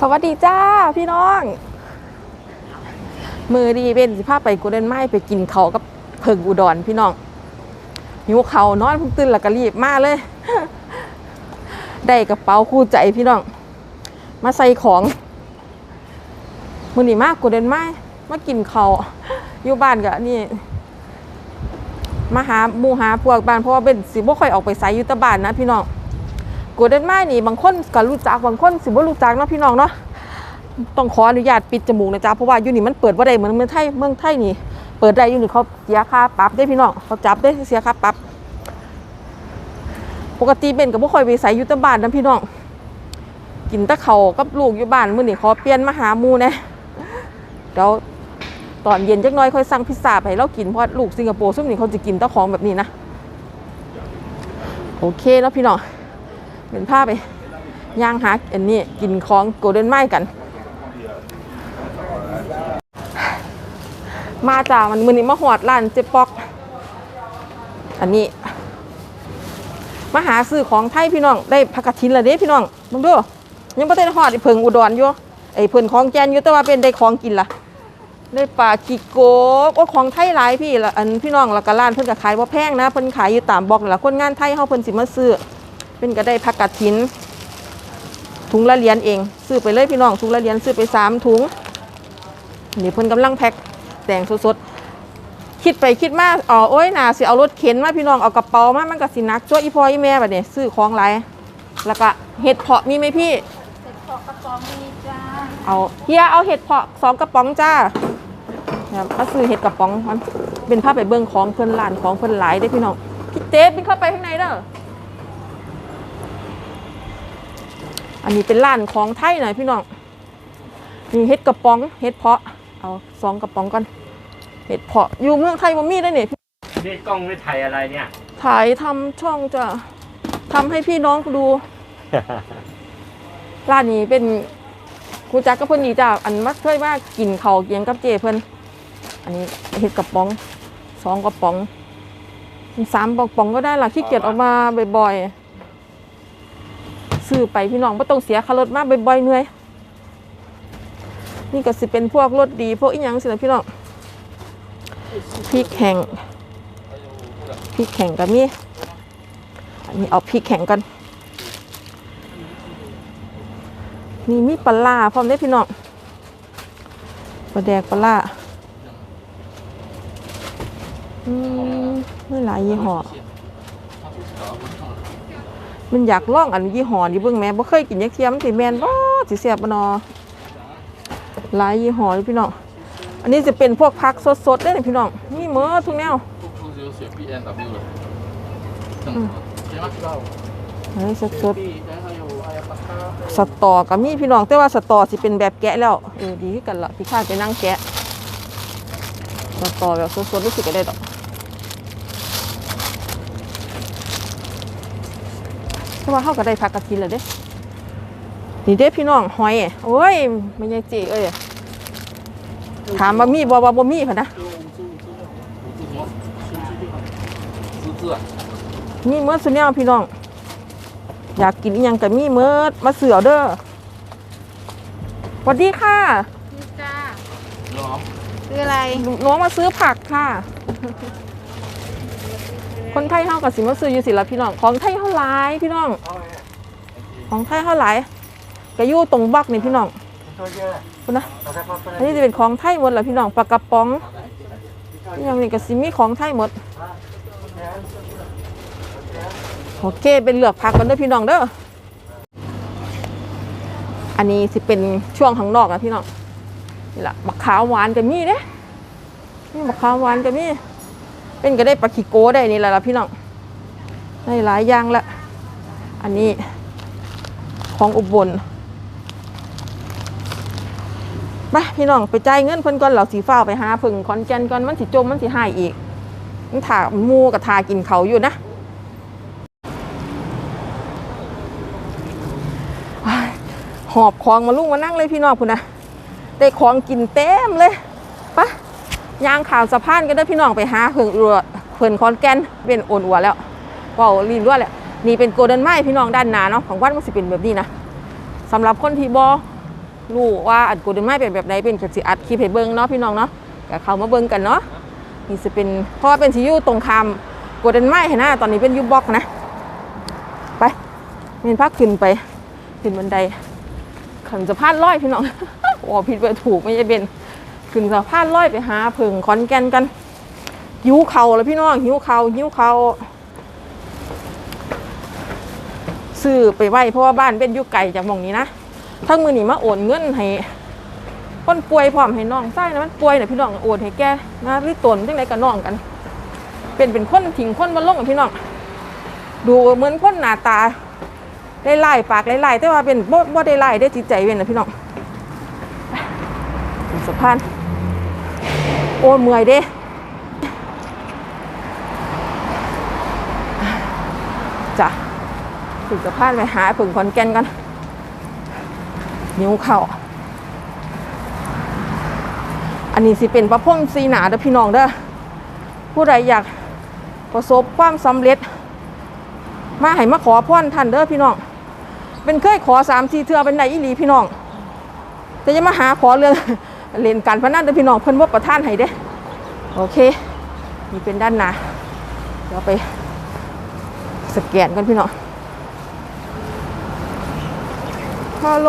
สวัสดีจ้าพี่น้อง มือดีเป็นสิพาไปกูเดนไม้ไปกินเขากับเพิงอุดรพี่น้องหิวเขานอนพิ่งตื่นแล้วก็รีบมาเลย ได้กระเป๋าคู่ใจพี่น้อง มาใส่ของ มือนีมากกูเดนไม้มากินเขาอยู่บ้านกะนี่มาหาหมูหาพวกบ้านเพราะว่าเป็นสิบ่ค่อยออกไปไสอยู่ตะบ้านนะพี่น้อง กูเดนไม้นี่บางคนก็รู้จักบางคนสิบ่รู้จักเนาะพี่น้องเนาะต้องขออนุญาตปิดจมูกนะจ๊ะเพราะว่าอยู่นี่มันเปิดว่าได้เหมือนเมืองไทยเมืองไทยนี่ เปิดได้อยู่นี่เขาเสียค่าปรับได้พี่น้องเขาจับได้เสียค่าปรับ ปกติเป็นกับบ่ค่อยไปใส่อยู่แต่บ้านนะพี่น้องกินตะเขากับลูกอยู่บ้านมื้อนี้ขอเปลี่ยนมาหาหมูแนะเดี๋ยวตอนเย็นจักหน้อยค่อยสั่งพิซซ่าไปให้เรากินเพราะลูกสิงคโปร์ซุ่มนี่เขาจะกินตะของแบบนี้นะโอเคแล้วพี่น้อง เป็นภาพไปย่างหาอันนี้กินของโกลเด้นไม้กัน มาจากมันมือนี้มาหอดร้านเจ๊ปอก อันนี้มาหาซื้อของไทยพี่น้องได้ผักชินและเด้พี่น้องมึงดูยังไม่ได้หอดไอ้เพิงอุดรอยู่ไอ้เพิ่นของแกนอยู่แต่ว่าเป็นได้ของกินละได้ปลากิโกบโอ้ของไทยหลายพี่ละอันพี่น้องละก็ร้านเพิ่นก็ขายว่าแพงนะเพิ่นขายอยู่ตามบอกนั่นละคนงานไทยเฮาเพิ่นสิมาซื้อ เป็นก็ได้ผักกาดถินถุงละเหรียญเอง ซื้อไปเลยพี่น้องถุงละเหรียญซื้อไปสามถุงนี่เพิ่นกำลังแพ็คแต่งสดๆคิดไปคิดมาอ๋อโอ้ยน่าสิเอารถเข็นมาพี่น้องเอากระเป๋ามามันก็สิหนักจ้วอีพ่ออีแม่บัดนี้ซื้อของหลายแล้วก็เห็ดเพาะมีไหมพี่เสร็จขอกระป๋องนี้จ้าเอาเฮียเอาเห็ดเพาะสองกระป๋องจ้าครับมาซื้อเห็ดกระป๋องมันเป็นภาพไปเบิ่งของเพิ่นร้านของเพิ่นหลายได้อพี่น้องพี่เต๊บินเข้าไปข้างในเด้อ อันนี้เป็นร้านของไทยหน่อยพี่น้องมีเห็ดกระป๋องเห็ดเพาะเอาสองกระป๋องก่อนเห็ดเพาะอยู่เมืองไทยบ่มีได้เนี่ยนี่กล้องไม่ถ่ายอะไรเนี่ย ถ่ายทำช่องจะทำให้พี่น้องดู ร้านนี้เป็นครูจักก็เพิ่นนี่จ้าอันมักเคยว่ากินเขาวเกียงกับเจเพิ่นอันนี้เห็ดกระป๋องสองกระป๋องสามกระป๋องก็ได้ล่ะขี้เกียจเออกมาบ่อยๆ ซื้อไปพี่น้องไม่ต้องเสียค่ารถมากบ่อยๆเหนื่อย นี่ก็สิเป็นพวกรถดี พวกอีหยังสินะพี่น้องพริกแข็งพริกแข็งกับมีอันนี้เอาพริกแข็งกันนี่มีปลาพร้อมได้พี่น้องปลาแดกปลาร้าอืมไม่หลายยี่ห้อ มันอยากล่องอันยี่ห้อนี่เบิ่งแม่บ่เคยกินยักเทียมสิแมนบ่สิเสียบบ่นอหลายยี่ห้อพี่น้องอันนี้จะเป็นพวกผักสดๆได้เลยพี่น้องนี่เมือทุกแนวเฮ้ยสดสดสตอกับมีพี่น้องแต่ว่าสตอสิเป็นแบบแกะแล้วเออดีกันละพี่ข้าจะนั่งแกะสตอแบบสดๆรู้สึกก็ได้ดอก ราะว่าเขาก็ได้พักกะทิแล้วเด้นี่เด้พี่น้องหอยเอ้ยไม่ยังเจเอ้ยถามบะมี่บอบะบะมี่พะนะนี่เมื่อสุนแนวพี่น้อง อยากกินยังกับมี่เมื่อมาเสือเด้อสวัสดีค่ะจ้าซื้ออะไรน้องมาซื้อผักค่ะ คนไทยเฮากับสิมาซื้ออยู่สิละพี่น้อง ของไทยเฮาหลายพี่น้อง ของไทยเฮาหลายก็อยู่ตรงบักนี่พี่น้องคุณนะอันนี้จะเป็นของไทยหมดละพี่น้องปลากระป๋องนี่ยังนี่ก็สิมีของไทยหมดโอเคเป็นเหลือกผักกันด้อพี่น้องเด้ออันนี้สิเป็นช่วงข้างนอกนะพี่น้องนี่ละบักขาวหวานก็มีเด้นี่บักขาวหวานก็มี เป็นก็ได้ปลาขี้โก้ได้นี่แหละละพี่น้องได้หลายอย่างละ อันนี้ของอุบลไปพี่น้องไปจ่ายเงินเพิ่นก่อนเหล่าสีฟ้าไปหาผึ่งคอนแกนก่อนมันสิจมมันสิหายอีกมันถาหมูกับทากินเขาอยู่นะอ้หอบของมาลุงมานั่งเลยพี่น้องพุ่นนะได้ของกินเต็มเลย ยางขาวสะพานก็ได้พี่น้องไปหาเพิ่งรัวเพิ่นคอนแกนเป็นโอนอัวแล้วเว่าลีนรั่วแหละนี่เป็นโกลเด้นไม้พี่น้องด้านหน้าเนาะของวัดมันสิเป็นแบบนี้นะสำหรับคนที่บอรู้ว่าอันโกลเด้นไม้เป็นแบบใดเป็นก็สิอัดคลิปให้เบิงเนาะพี่น้องเนาะก็เข้ามาเบิงกันเนาะนี่สิเป็นเพราะว่าเป็นสิอยู่ตรงข้ามโกลเด้นไม้เห็นหน้าตอนนี้เป็นยูบ็อกนะไปมีนพักขึ้นไปขึ้นบันไดขันสะพานลอยพี่น้องโอ้ผิดไปถูกไม่ใช่เบน ขึ้นสะพานลอยไปหาเพิงขอนแก่นกัน หิวเข่าแล้วพี่น้องหิวเข่าหิวเข่าซื้อไปไหวเพราะว่าบ้านเป็นอยุไก่จากมองนี้นะทั้งมือหนีมาโอนเงินให้คนป่วยพร้อมให้น้องไส้นะมันป่วยนะพี่น้องโอนให้แกนะหรือตนจังไรกับน้องกัน เป็นเป็นคนทิ้งคนมาลงกับพี่น้องดูเหมือนคนหน้าตาได้ไล่ปากไล่แต่ว่าเป็นบ่บ่ได้ไล่ได้จิตใจเว้นนะพี่น้องถึงสะพาน โอ้เมื่อยเด้จ้ะถึงสะพานไปหาผึ่งคอนแก่นกันนิ้วเข่าอันนี้สิเป็นประพรมสีหนาเด้อพี่น้องเด้อผู้ใดอยากประสบความสำเร็จ มาให้มาขอพรท่านเด้อพี่น้องเป็นเคยขอสามสี่เทือเป็นไหนอีหลีพี่น้องแต่จะมาหาขอเรื่อง เล่นการพนันเด้อพี่น้องเพิ่นว่าประท่านให้เด้โอเคนี่เป็นด้านหน้าเดี๋ยวไปสแกนกันพี่น้องฮัลโหล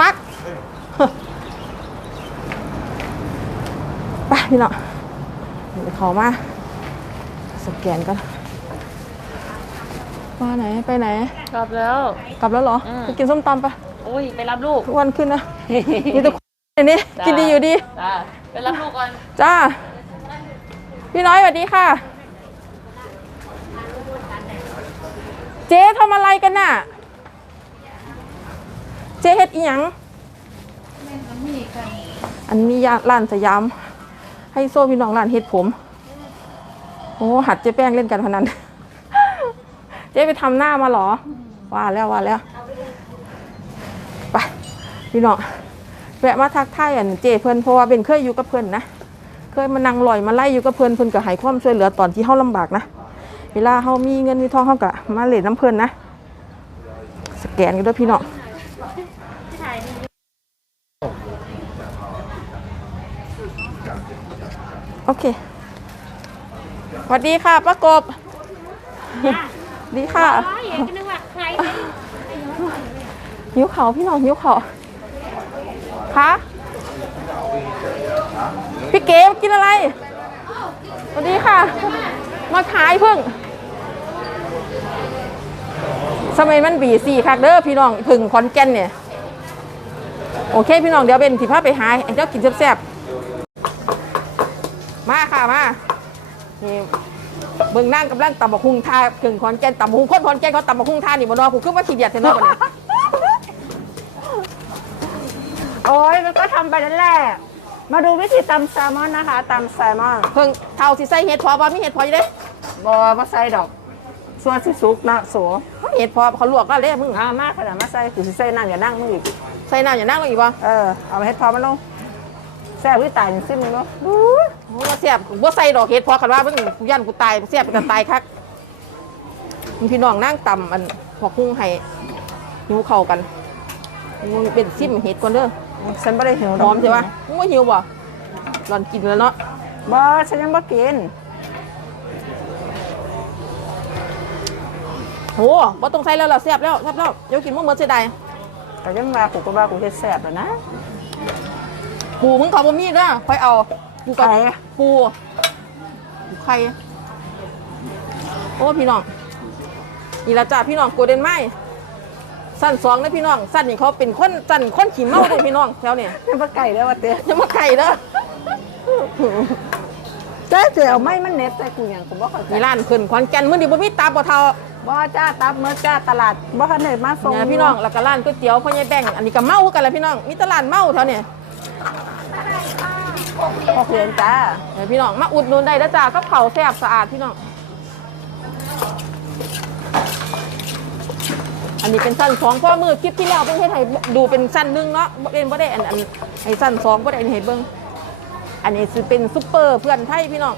มักไปพี่น้องเดี๋ยวเขามาสแกนกันมาไหนไปไหน กลับแล้ว กลับแล้วเหรออืมไปกินส้มตำปะโอ้ย ไปรับลูก ทุกวันขึ้นนะมีแต่ค นอย่างนี้จ้า กินดีอยู่ดี จ้าไปรับลูกก่อนจ้า พี่น้อยสวัสดีค่ะ เจ๊ทำอะไรกันน่ะ เจ๊เฮ็ดอีหยังอันนี้ยาร้านสยาม ให้โซ่พี่น้องร้านเฮ็ดผม โอ้หัดเจ๊แป้งเล่นกันพนัน เจ๊ไปทำหน้ามาเหรอ ว่าแล้วว่าแล้ว ไป พี่น้องแวะมาทักทายอันเจเพิ่นเพราะว่าเป็นเคยอยู่กับเพิ่นนะเคยมานั่งลอยมาไล่อยู่กับเพิ่นเพิ่นก็ให้ความช่วยเหลือตอนที่เฮาลำบากนะเวลาเฮามีเงินมีทองเฮาก็มาเล่นน้ำเพิ่นนะสแกนกันด้วยพี่น้องโอเคสวัสดีค่ะป้ากบดีค่ะอยากนึกว่าใครหิวเขาพี่น้องหิวเขา คะพี่เก๋มากินอะไรสวัสดีค่ะ มาขายเพิ่งสมัยมันบีสี่คักเด้อพี่น้องพึ่งคอนแก่นเนี่ยโอเคพี่น้องเดี๋ยวเป็นสิพาไปหาไอ้เจ้ากินแซ่บๆมาค่ะมานี่เบิ่งนั่งกำลังตำบักหุ่งท่าถึงคอนแก่นตำบักหุ่งคนคอนแก่นเขาตำบักหุ่งท่านี่บ่เนอผมคือว่าขี้เดียดเท่านั้นเนี่ย โอ้ยมันก็ทำไปนั่นแหละมาดูวิธีตำแซลมอนนะคะตำแซลมอนเพิ่งเท่าสิใส่เห็ดพอบ่มีเห็ดพออยู่เด้บอมาใส่ดอก ส่วนสิสุกนะสัวเห็ดพอเขาลวกแล้วเด้มึงอ่ามากขนาดมาใส่คือสิใส่นั่งอย่านั่งมึงอีกใส่น้ำอย่านั่งลงอีกบ่เออเอาไปเฮ็ดพอมันลงแซ่บวิตายหนึ่งซิมึงเนาะโอ้ว่าเสียบบ่ใส่ดอกเห็ดพอกันว่าเบิ่งกูยันกูตายเสียบไปกันตายคักมึงพี่น้องนั่งตำอันพอกหุ้งให้หิวเข้าวกันมึงเป็นซิมเห็ดก่อนเด้อ ฉันไม่ได้หิวหอมใช่ปะมึงว่าหิวบ่หลอนกินแล้วเนาะบอฉันยังบ่กินโหบ่ต้องใส่แล้วล่ะแซ่บแล้วแซ่บแล้วเดี๋ยวกินบ่หมดเสียดายแต่ยังมากูก็ว่ากูเฮ็ดแซ่บแล้วนะ ปูมึงเขาบ่มีเด้อค่อยเอาปูกับไข่ ปูปูไข่โอ้พี่น้องนี่ละจ้าพี่น้องโกลเด้นไม้ สั้นสองนะพี่น้องสั้นนี่เขาเป็นคนสั้นคนขี้เมาเลยพี่น้องแถวเนี่ยยังบ่ไก่เด้อว่าเต้อยังมาไข่เด้อเจ๊เจ๋วไม่มันเน็ตใส่กูหยังกูบ่เข้าใจมีร้านขึ้นขอนแก่นมื้อนี้บ่มีตาบ่เท่าบ่จ้าตับเมื่อจ้าตลาดบ่ทันได้มาส่งเนี่ยพี่น้องแล้วก็ร้านก๋วยเตี๋ยวพ่อใหญ่แบ่งอันนี้ก็เมาคือกันแหละพี่น้องมีแตลาดเมาแถวเนี่ยพอเพียนจ้าเดี๋ยวพี่น้องมาอุดหนุนได้นะจ้ากับเขาวแซ่บสะอาดพี่น้อง อันนี้เป็นสั้นสองเพราะว่ามือคลิปที่แล้วเพิ่งให้ไทยดูเป็นสั้นนึงเนาะเป็นบ่ได้อันอันไอ้สั้นสองบ่ได้อันให้เบิ่งอันนี้คือเป็นซุปเปอร์เพื่อนไทยพี่น้อง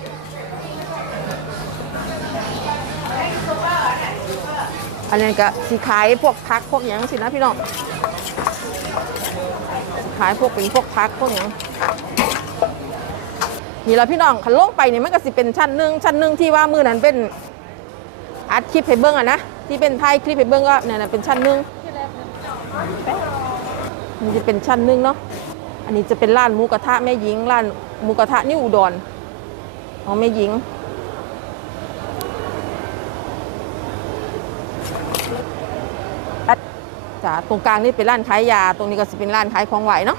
อันนี้ก็สีขายพวกพักพวกหยังสินะพี่น้องขายพวกเป็นพวกพักพวกหยังนี่ละพี่น้องขันลงไปเนี่ยมันก็สิเป็นชั้นหนึ่งชั้นหนึ่งที่ว่ามือนั้นเป็นอัดคลิปให้เบิ้งอะนะ ที่เป็นไทยคลิปให้เบิ้งก็เนี่ยนะเป็นชั้นหนึ่งมันจะเป็นชั้นหนึ่งเนาะอันนี้จะเป็นร้านหมูกระทะแม่หญิงร้านหมูกระทะนี่อุดรของแม่หญิงจ้าตรงกลางนี่เป็นร้านขายยา ตรงนี้ก็จะเป็นร้านขายของไหวเนาะ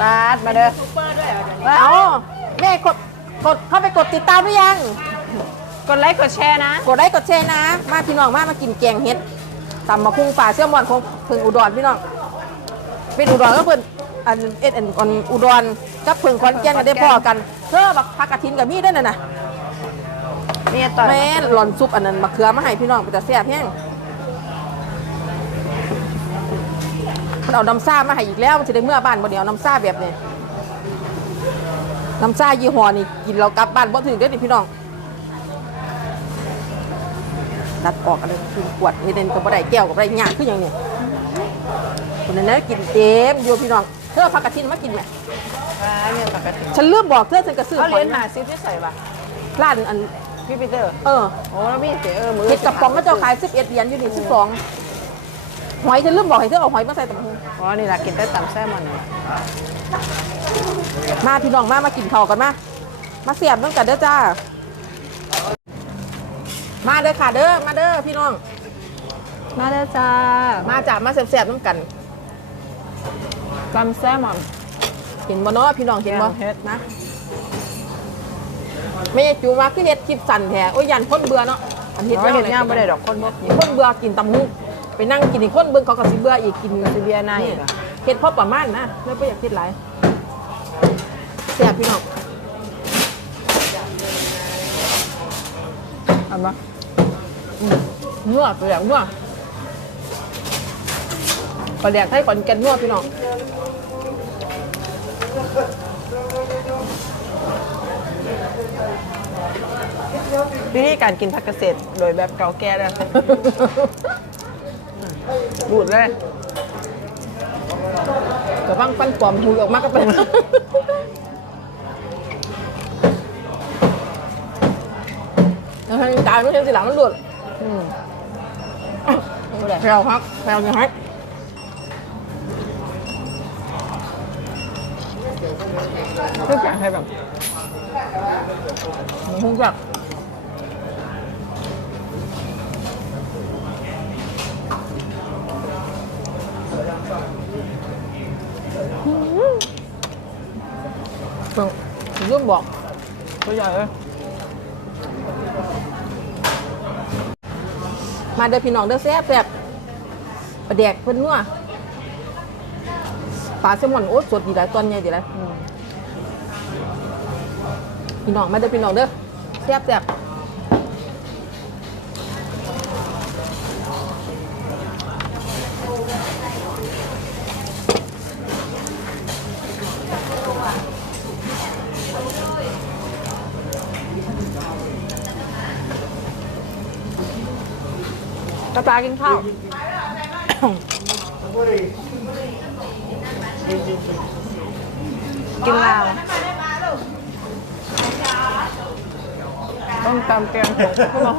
ปาดมาเด้อเอาแม่กดกดเข้าไปกดติดตามหรือยัง กดไลค์กดแชร์นะ กดไลค์กดแชร์นะ มาพี่น้องมามากินแกงเห็ดตำมะคุงป่าเสี่ยมอนของเพิ่งอุดรพี่น้องเป็นอุดรก็เพิ่นอันเอ็ดอันอันอุดรกับเพิ่งขอนแก่นกันได้พ่อกันเธอบักพักกระถินกับมีได้น่ะนะเมียต่อยแม่หล่อนซุปอันนั้นมะเขือมาให้พี่น้องไปแต่แซ่บแห้งมันเอาน้ำซ่ามาให้อีกแล้วมันจะได้เมื่อบ้านบ่เดียวน้ำซ่าแบบนี้น้ำซ่ายี่ห้อนี่กินเรากลับบ้านบ่ถึงเด้อนี่พี่น้อง ตัดออกกันเลยคือขวดเฮเดนก็บ่ได้แก้วก็บ่ได้หยาคืออย่างนี้คนนั้นนะกินเต็มอยู่พี่น้องเธอพักกระทินมากินไหมอ่าเมียปกติฉันลืมบอกเธอฉันก็ซื้อเขาเรียนหหาอยซื้อที่ใส่ปะร้านอันพี่ปีเตอร์เออโอ้แล้วมีเสียเออมือเห็ดกระป๋องก็จะขาย11เหรียญอยู่นี่12หอยฉันลืมบอกให้เธอเอาหอยมาใส่ตำหูอ๋อนี่แหละกินได้ตำแซ่บมันนี่มาพี่น้องมามากินข้าวกันมามาเสียบน้ำกันเด้อจ้า มาเด้อค่ะเด้อมาเด้อพี่น้อง มาเด้อจ้ามาจ้ามาเสียบๆน้ำกันตำแซ่บมันเห็นบ่เนาะพี่น้องเห็นบ่เฮ็ดนะไม่ใช่จูมาคือเฮ็ดคลิปสั่นแท้โอ้ยยันคนเบื่อเนาะอันเฮ็ดเขาเห็นแล้วย่างไม่ได้ดอกคนบ่กินคนเบื่อกินตำหูไปนั่งกินอีกคนเบิ่งเขาก็สิเบื่ออีกกินสิเบียร์ในอีกเหรอเฮ็ดพอประมาณนะไม่ไปอยากคิดหลายแซ่บพี่น้องเอันปะนัวตัวอย่างนัวปลาแดกไทยขอนแก่นนัวพี่น้องวิธีการกินผักเกษตรโดยแบบเก่าแก่เลยบูดเลยกระพังปั้นปลอมหุยออกมาก็เป็นแล้วทางตายไม่ใช่สิหลังมันหลุด อืมแถวฮักแถวยังฮักเพื่อการให้แบบคงแบบเพิ่งเริ่ มาเด้อพี่น้องเด้อแซ่บแซ่บปลาแดกเพิ่นนัวปลาแซลมอนโอ้สดดีหลายตอนใหญ่ดีหลายพี่น้องมาเด้อพี่น้องเด้อแซ่บแซ่บ กระปลากินข้าว กินลาวต้องตำแกงผงก็บอก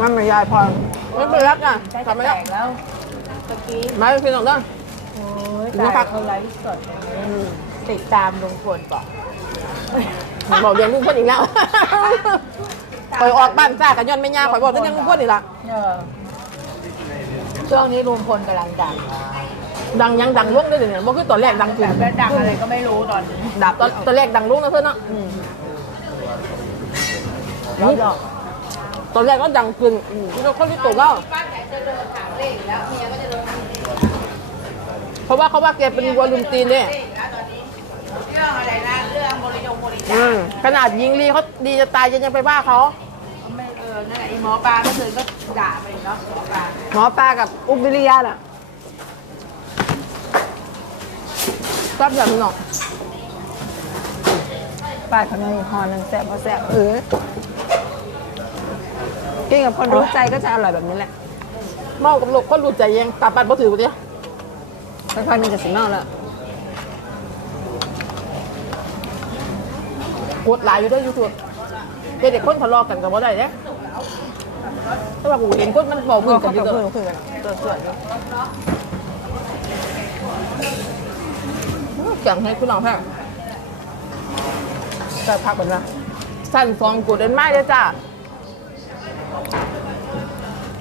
มันไม่ยายพอไม่เป็นรักอะกลับมาแล้วแล้วมาเด้อพี่น้องเด้อโอ้ยเดี๋ยวพักเขาไลฟ์สด ติดตามลุงพลบอกบอกเรียนลุงพลอีกแล้วข่อยออกบ้านซ่ากันย้อนไม่ยากข่อยบอกแต่ยังลุงพลอีกละเออช่วงนี้ลุงพลกำลังดังดังยังดังลุกได้เลยเนี่ยบ่คือตอนแรกดังจริงแบบดังอะไรก็ไม่รู้ตอนนี้ดับตอนตอนแรกดังลุกนะเพื่อนเนาะรอบหลอกตอนแรกก็ดังขึ้นที่เราคนที่ตกแล้วเพราะว่าเขาว่าแกเป็นวัวลุมตีนเนี่ยเรื่องอะไรนะเรื่องบริจงบริจาอืคมขนาดยิงลีเขาดีจะตายยังยังไปว่าเขาไม่เออนั่นแหละไอ้หมอปลาเมื่อคืนก็ด่าไปเนาะหมอปลาหมอปลากับอุบวิริยะน่ะชอบอย่างนี้เนาะปลาเขาเนยหอหนึ่งแซ่บพอแซ่บเออกินกับคนรู้ใจก็จะอร่อยแบบนี้แหละเมากับลูกคนรู้ใจยังตาปัดบ่ถือบ่เด้ค่อยๆมีแต่สิเมาแล้ว กดหลายอยู่ด้อ YouTube เด็กๆคนทะเลาะกันก็บ่ได้เด้แต่ว่ากูเห็นคนมันเว้ามือกันอยู่เพื่เด้อนอเพื่อนเพื่อนเพื่อนแก่งให้คุณน้องแพ้แต่พักก่อนนะสั่นฟองกูเดินไม้เด้จ้า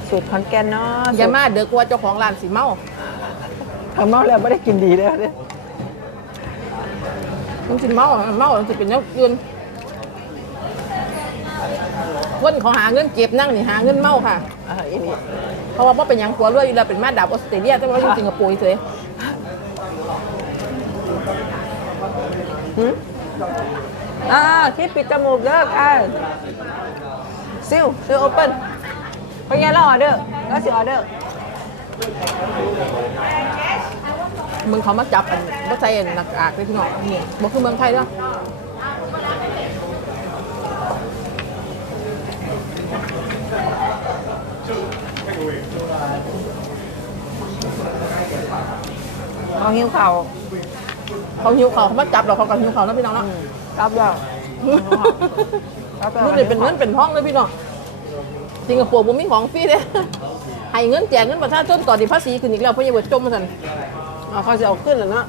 สูตรคอนแกนเนาะอย่ามาเด้อกลัวเจ้าของร้านสิเมาทำเมาแล้วไม่ได้กินดีเลยเนี่ยมันสิเมาอะเมามันสิเป็นแนวอื่น คนเขาหาเงินเก็บนั่งนี่หาเงินเมาค่ะอ่าอีนี่เพราะว่าบ่เป็นหยังกลัวรวยอยู่แล้วเป็นมาดาบออสเตรเลียแต่ว่าอยู่สิงคโปร์เฉยอ่าที่ปิดจมูกเด้อค่ะซิลซิลโอเปิลเป็นไงเราออเดอร์แล้วสิออเดอร์มึงเขามาจับอันบ่ใส่อันหนักอากเลยพี่น้องนี่บ่คือเมืองไทยเนา เอาหิ้วเข่าเขาหิวเขาเขามาจับเราเขาก็หิวเขาแล้วพี่น้องเนาะรับแล้วนู่นนี่เป็นเงินเป็นห้องเลยพี่น้องสิงคโปร์บ่มีของฟรีเด้ให้เงินแจกเงินประชาชนต่อดีภาษีขึ้นอีกแล้วเพราะอย่าเบิดจมมาซั่นเอาเขาจะเอาขึ้นแล้วเนาะ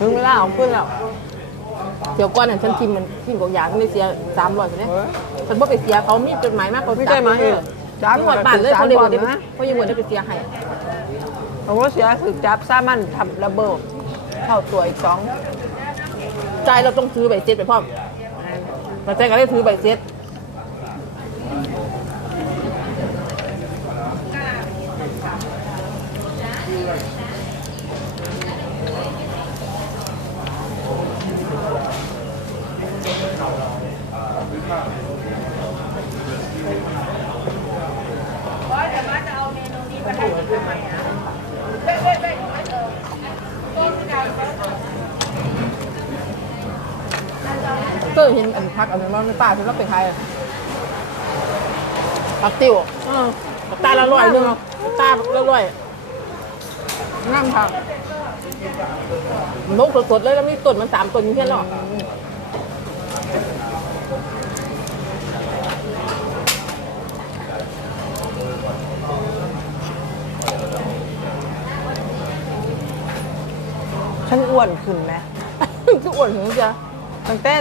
ถึงเวลาเอาขึ้นแล้วเดี๋ยวก่อนน่ะฉันทิมมันทิมกอกยางไม่เสีย300อยู่เด้ฉันบ่ไปเสียเขามีจดหมายมากกว่าไม่ได้มาเองจ้าหมดบ้านเลยเขาเลยบ่ได้เพราะอย่าเบิดได้ไปเสียให้ ผมว่าเสียคือจับซ่ามันทำระเบิดเข้าตัวอีกสองใจเราต้องซื้อใบเซ็ตไปพร้อมมาแจ้งก็ได้ซื้อใบเซ็ต จก็เห็นอันพักอันนั้นว่าไม่ป้าฉันรับไปใครอะพักติวเออตาละร้อยหนึงอะตาละร้อยงามค่ะนกสดๆเลยแล้วมีต้นมันสามต้นอยู่แค่หรอฉันอ้วนขึ้นไหม คืออ้วนถึงจะ ตั้งแต่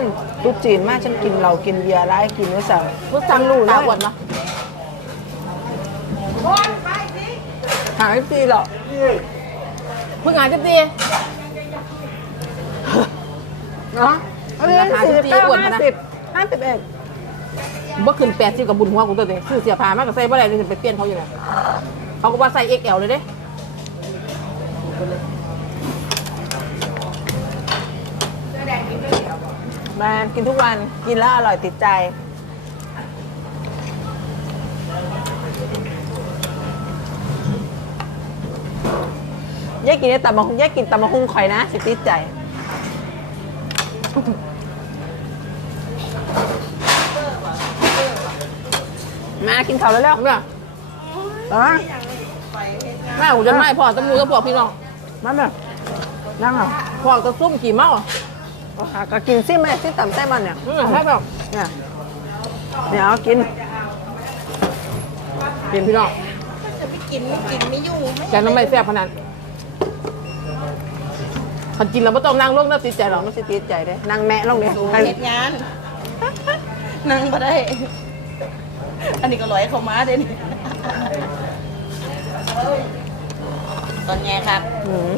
ตุ๊จีนมากฉันกินเรากินเบียร์ร้ายกินเนื้อสัตว์รู้จังรู้ตาอ้วนปะหาไม่ตีหรอกเพิ่งหาจะตีเนาะเอาเลยราคาสี่สิบที่เก้าอ้วนห้านะสิบห้าสิบเอ็ดบ่ขึ้นแปดสิบกับบุญหัวกูตัวเองซื้อเสียผ้ามากกับใส่บ่ได้เลยจะไปเปลี่ยนเขาอยู่ไงเขาก็ว่าใส่ XL เลยเด้ มากินทุกวันกินแล้วอร่อยติดใจ แยกกินได้ตำมะฮุงแยกกินตำมะฮุงคอยนะ สิติดใจ มากินข้าวแล้วแล้วเนี่ยอ๋อแม่หูจะไม่พ่อตำรวจก็บอกพี่น้องมาแบบนั่งเหรอพ่อก็ซุ่มกี่เมาอะ อะก็กินซิมาซิตำไส้มันเนี่ยอืมให้แบบเนี่ยเดี๋ยวเอากินเป็นพี่น้องจะไม่กินไม่กินไม่อยู่ไม่แกน้ำไม่แซ่บขนาดคันกินแล้วไม่ต้องนั่งลงน่าติดใจหรอกไม่ใช่ติดใจเด้นั่งแมะลงเนี่ยดูเหตุงานนั่งมาได้ อันนี้ก็ร้อยเขามาเด่นตอนไงครับหืม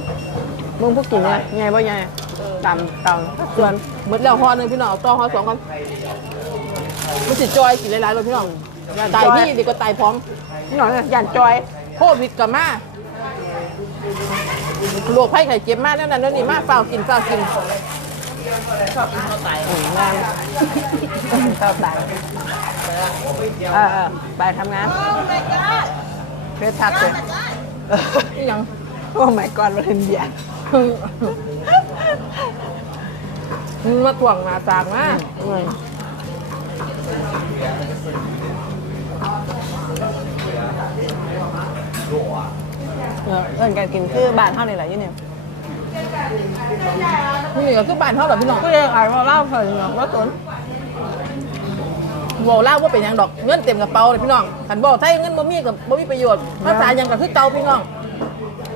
มึงพวกกินเนี่ยไงบ่ไง ตำตำส่วนหมดแล้วห่อหนึ่งพี่น้องเอาต่อห่อสองกันมันสิจอยกินหลายๆเลยพี่น้องตายพี่ดีกว่าตายพร้อมนี่หน่อยเนี่ยยันจอยโควิดกับมาโรคไข้ไข้เจ็บมากนั่นนั่นนี่มาเฝ้ากินเฝ้ากินอืมงานเต้าตายเออเออไปทำงานเพชรทักเลยนี่ยังโอ้ my god มาเห็นเบียร์ มึงมาถ่วงหนาสางมาอืมเออเอิ้นกันกินคือบ้านเฮานี่แหละอยู่เนี่ยนี่ก็คือบ้านเฮาแบบพี่น้องก็ยังอ่านว่าเล่าเพิ่นเนาะว่าสนเว้าเล่าว่าเป็นหยังดอกเงินเต็มกระเป๋าเลยพี่น้องคันบอกใช้เงินบ่มีกับบ่มีประโยชน์ภาษาหยังก็คือเก่าพี่น้อง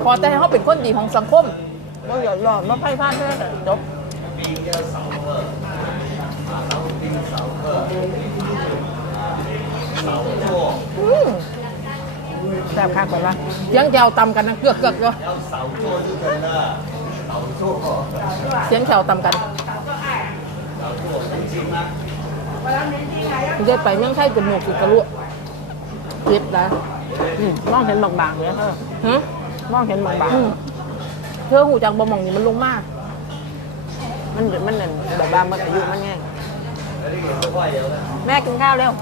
ขอแต่ให้เฮาเป็นคนดีของสังคมบ่หยอดหลอดบ่ไพ่พลาดเด้อจบ อืมแซ่บคักกว่าละเสียงแถวต่ำกันนะเกือกเกือกเกือกเสียงแถวต่ำกันเดินไปเมืองไทยจมูกสุดกระลุเจ็บนะอืมมองเห็นบางๆเลยเออฮะมองเห็นบางอืมเธอหูจากบะหมองนี่มันลงมากๆ มันมันนั่นแบบว่ามันอายุมันแง่แม่กินข้าวเร็ว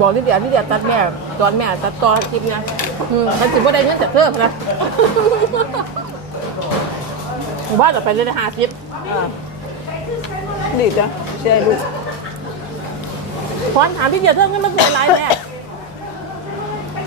บอกที่เดียวที่เดียวตัดแม่ตอนแม่ตัดตอนคลิปเนี่ยอืมมันถือว่าได้เงินจากเธอนะหมู่บ้านจะไปเลยนะหาคลิปอ่าดีจ้ะเชื่อลูกพรถามพี่เดียวเธอเงินมันเป็นไรแม่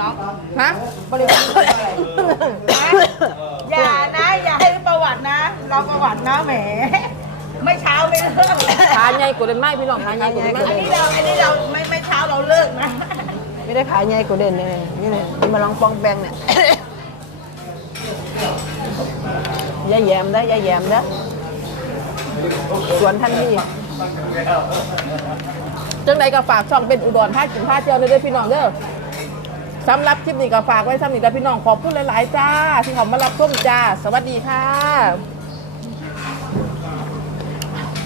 น้องฮะบริวารอะไรอย่านะ อย่าให้ประวัตินะเราประวัตินะแหม ไม่เช้าไม่เลิกขาใหญ่กว่าเดินไม้พี่น้องขาใหญ่กว่าเดินไม้อันนี้เราอันนี้เราไม่ไม่เช้าเราเลิกนะไม่ได้ขายใหญ่กว่าเด่นเลยนี่เลยนี่มาลองปองแปงเนี่ยยายแยมได้อยายแยมได้สวนท่านนี่จังใดก็ฝากช่องเป็นอุดรท่ากินท่าเที่ยวเด้อพี่น้องเด้อ สำหรับคลิปนี้ก็ฝากไว้สำหรับพี่น้องขอบคุณหลาย ๆ จ้า ที่เขามารับชมจ้า สวัสดีค่ะ